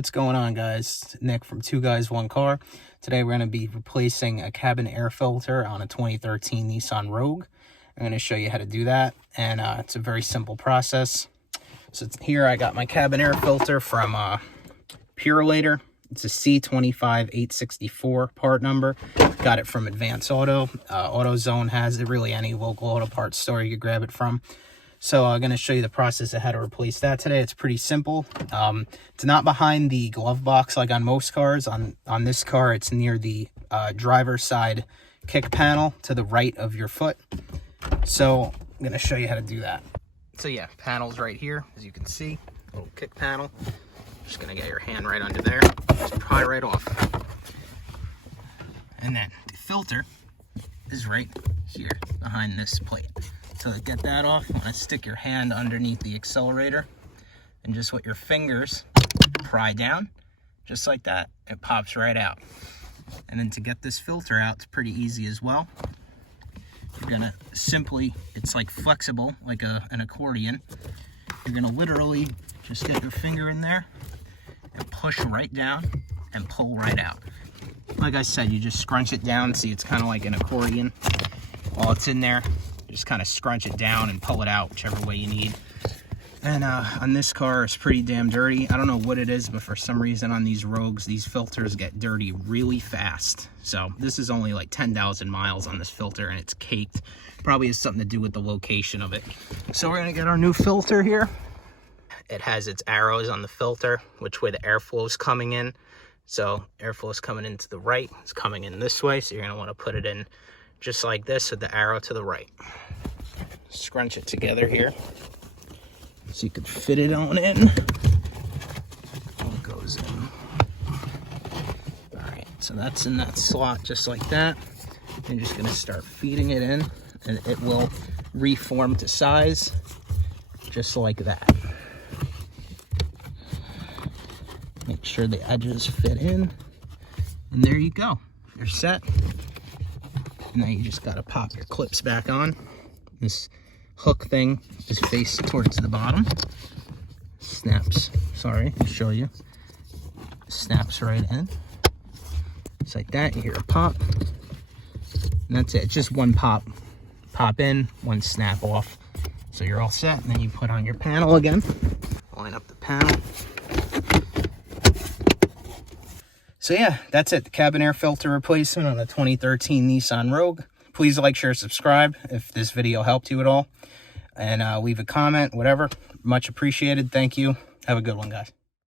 What's going on, guys? Nick from Two Guys One Car. Today we're going to be replacing a cabin air filter on a 2013 Nissan Rogue. I'm going to show you how to do that, and it's a very simple process. So here I got my cabin air filter from Purolator. It's a C25864 part number. Got it from Advance Auto. AutoZone has it. Really, any local auto parts store you could grab it from. So I'm going to show you the process of how to replace that today. It's pretty simple. It's not behind the glove box like on most cars. On this car, it's near the driver's side kick panel to the right of your foot. So I'm going to show you how to do that. So yeah, panel's right here, as you can see. Little kick panel. Just going to get your hand right under there. Just pry right off. And then the filter is right here behind this plate. So to get that off, you want to stick your hand underneath the accelerator and just let your fingers pry down, just like that. It pops right out. And then to get this filter out, it's pretty easy as well. You're gonna simply, it's like flexible, like an accordion. You're gonna literally just get your finger in there and push right down and pull right out. Like I said, you just scrunch it down. See, it's kind of like an accordion. While it's in there, just kind of scrunch it down and pull it out whichever way you need. And on this car, it's pretty damn dirty. I don't know what it is, but for some reason on these Rogues, these filters get dirty really fast. So this is only like 10,000 miles on this filter, and it's caked. Probably has something to do with the location of it. So we're gonna get our new filter here. It has its arrows on the filter, which way the airflow is coming in. So airflow is coming in to the right. It's coming in this way, so you're gonna want to put it in just like this with the arrow to the right. Scrunch it together here so you could fit it on in. It goes in. All right, so that's in that slot just like that. You're just gonna start feeding it in, and it will reform to size just like that. Make sure the edges fit in, and there you go. You're set. Now you just gotta pop your clips back on. This hook thing is faced towards the bottom. Snaps, sorry, I'll show you. Snaps right in. Just like that, you hear a pop. And that's it, just one pop. Pop in, one snap off. So you're all set, and then you put on your panel again. Line up the panel. So yeah, that's it. The cabin air filter replacement on a 2013 Nissan Rogue. Please like, share, subscribe if this video helped you at all. And leave a comment, whatever. Much appreciated. Thank you. Have a good one, guys.